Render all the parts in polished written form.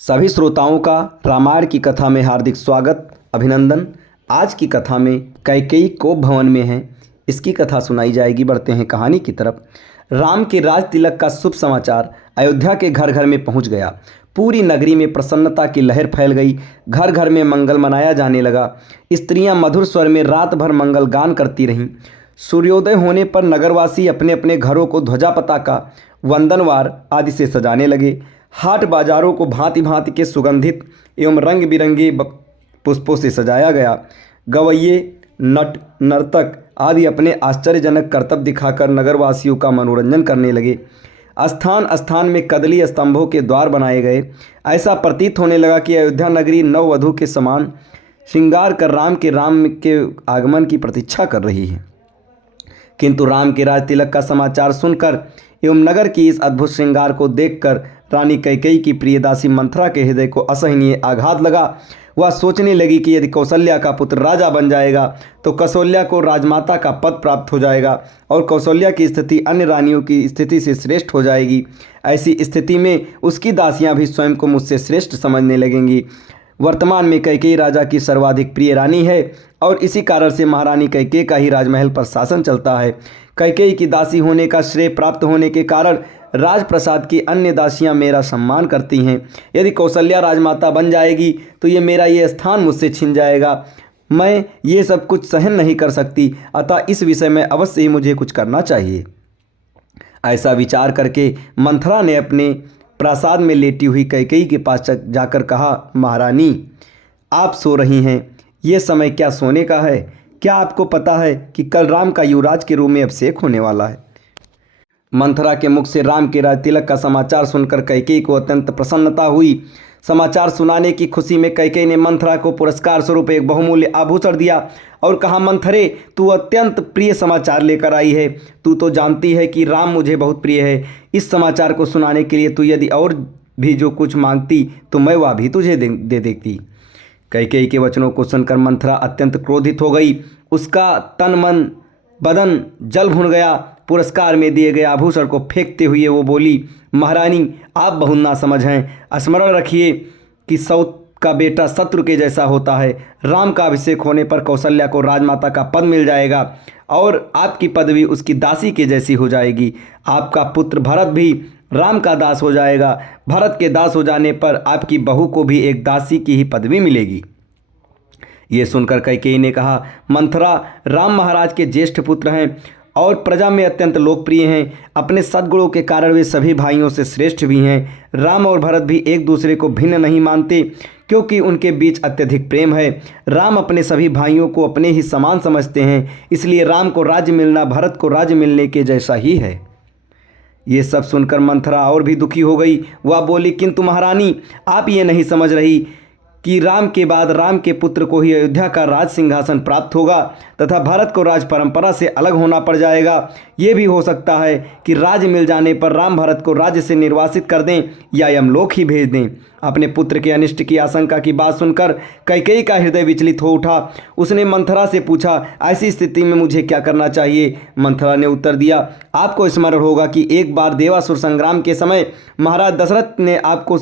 सभी श्रोताओं का रामायण की कथा में हार्दिक स्वागत अभिनंदन। आज की कथा में कैकेयी कोप भवन में है। इसकी कथा सुनाई जाएगी। बढ़ते हैं कहानी की तरफ। राम के राज तिलक का शुभ समाचार अयोध्या के घर घर में पहुंच गया। पूरी नगरी में प्रसन्नता की लहर फैल गई। घर घर में मंगल मनाया जाने लगा। स्त्रियां मधुर स्वर में रात भर मंगल गान करती रहीं। सूर्योदय होने पर नगरवासी अपने अपने घरों को ध्वजा पताका, वंदनवार आदि से सजाने लगे। हाट बाजारों को भांति भांति के सुगंधित एवं रंग बिरंगे पुष्पों से सजाया गया। गवैये, नट, नर्तक आदि अपने आश्चर्यजनक करतब दिखाकर नगरवासियों का मनोरंजन करने लगे। स्थान स्थान में कदली स्तंभों के द्वार बनाए गए। ऐसा प्रतीत होने लगा कि अयोध्या नगरी नववधू के समान श्रृंगार कर राम के आगमन की प्रतीक्षा कर रही है। किंतु राम के राज तिलक का समाचार सुनकर एवं नगर की इस अद्भुत श्रृंगार को देखकर रानी कैकेयी की प्रियदासी मंथरा के हृदय को असहनीय आघात लगा। वह सोचने लगी कि यदि कौशल्या का पुत्र राजा बन जाएगा तो कौशल्या को राजमाता का पद प्राप्त हो जाएगा और कौशल्या की स्थिति अन्य रानियों की स्थिति से श्रेष्ठ हो जाएगी। ऐसी स्थिति में उसकी दासियां भी स्वयं को मुझसे श्रेष्ठ समझने लगेंगी। वर्तमान में कैकेयी राजा की सर्वाधिक प्रिय रानी है और इसी कारण से महारानी कैकेयी का ही राजमहल पर शासन चलता है। कैकेयी की दासी होने का श्रेय प्राप्त होने के कारण राजप्रसाद की अन्य दासियां मेरा सम्मान करती हैं। यदि कौशल्या राजमाता बन जाएगी तो मेरा ये स्थान मुझसे छिन जाएगा। मैं ये सब कुछ सहन नहीं कर सकती, अतः इस विषय में अवश्य ही मुझे कुछ करना चाहिए। ऐसा विचार करके मंथरा ने अपने प्रासाद में लेटी हुई कैकेयी के पास जाकर कहा, महारानी आप सो रही हैं, ये समय क्या सोने का है? क्या आपको पता है कि कल राम का युवराज के रूप में अभिषेक होने वाला है? मंथरा के मुख से राम के राज तिलक का समाचार सुनकर कैकेयी को अत्यंत प्रसन्नता हुई। समाचार सुनाने की खुशी में कैकेयी ने मंथरा को पुरस्कार स्वरूप एक बहुमूल्य आभूषण दिया और कहा, मंथरे तू अत्यंत प्रिय समाचार लेकर आई है। तू तो जानती है कि राम मुझे बहुत प्रिय है। इस समाचार को सुनाने के लिए तू यदि और भी जो कुछ मांगती तो मैं वह भी तुझे दे देती। कैकेयी के वचनों को सुनकर मंथरा अत्यंत क्रोधित हो गई। उसका तन मन बदन जल भुन गया। पुरस्कार में दिए गए आभूषण को फेंकते हुए वो बोली, महारानी आप बहुत नासमझ हैं। स्मरण रखिए कि सौत का बेटा शत्रु के जैसा होता है। राम का अभिषेक होने पर कौशल्या को राजमाता का पद मिल जाएगा और आपकी पदवी उसकी दासी के जैसी हो जाएगी। आपका पुत्र भरत भी राम का दास हो जाएगा। भरत के दास हो जाने पर आपकी बहू को भी एक दासी की ही पदवी मिलेगी। ये सुनकर कैकेयी ने कहा, मंथरा राम महाराज के ज्येष्ठ पुत्र हैं और प्रजा में अत्यंत लोकप्रिय हैं। अपने सद्गुणों के कारण वे सभी भाइयों से श्रेष्ठ भी हैं। राम और भरत भी एक दूसरे को भिन्न नहीं मानते क्योंकि उनके बीच अत्यधिक प्रेम है। राम अपने सभी भाइयों को अपने ही समान समझते हैं, इसलिए राम को राज्य मिलना भरत को राज्य मिलने के जैसा ही है। ये सब सुनकर मंथरा और भी दुखी हो गई। वह बोली, किंतु महारानी आप ये नहीं समझ रही कि राम के बाद राम के पुत्र को ही अयोध्या का राज सिंहासन प्राप्त होगा तथा भरत को राज परंपरा से अलग होना पड़ जाएगा। ये भी हो सकता है कि राज्य मिल जाने पर राम भरत को राज्य से निर्वासित कर दें या यमलोक ही भेज दें। अपने पुत्र के अनिष्ट की आशंका की बात सुनकर कैकेयी का हृदय विचलित हो उठा। उसने मंथरा से पूछा, ऐसी स्थिति में मुझे क्या करना चाहिए? मंथरा ने उत्तर दिया, आपको स्मरण होगा कि एक बार देवासुर संग्राम के समय महाराज दशरथ ने आपको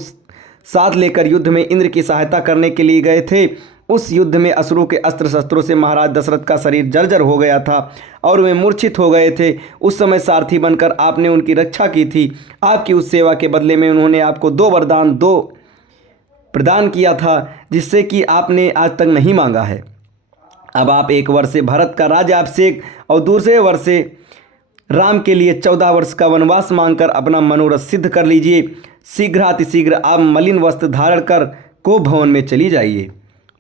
साथ लेकर युद्ध में इंद्र की सहायता करने के लिए गए थे। उस युद्ध में असुरों के अस्त्र शस्त्रों से महाराज दशरथ का शरीर जर्जर हो गया था और वे मूर्छित हो गए थे। उस समय सारथी बनकर आपने उनकी रक्षा की थी। आपकी उस सेवा के बदले में उन्होंने आपको दो वरदान प्रदान किया था जिससे कि आपने आज तक नहीं मांगा है। अब आप एक वर्ष से भरत का राज्याभिषेक और दूसरे वर्ष से राम के लिए 14 वर्ष का वनवास मांगकर अपना मनोरथ सिद्ध कर लीजिए। शीघ्र अतिशीघ्र आप मलिन वस्त्र धारण कर कोप भवन में चली जाइए।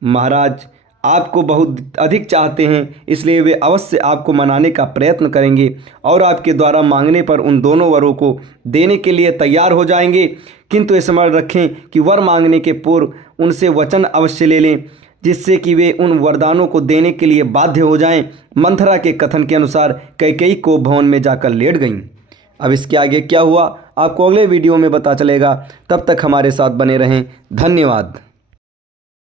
महाराज आपको बहुत अधिक चाहते हैं, इसलिए वे अवश्य आपको मनाने का प्रयत्न करेंगे और आपके द्वारा मांगने पर उन दोनों वरों को देने के लिए तैयार हो जाएंगे। किंतु स्मरण रखें कि वर मांगने के पूर्व उनसे वचन अवश्य ले लें जिससे कि वे उन वरदानों को देने के लिए बाध्य हो जाएं। मंथरा के कथन के अनुसार कैकेयी कोप भवन में जाकर लेट गईं। अब इसके आगे क्या हुआ आपको अगले वीडियो में पता चलेगा। तब तक हमारे साथ बने रहें। धन्यवाद।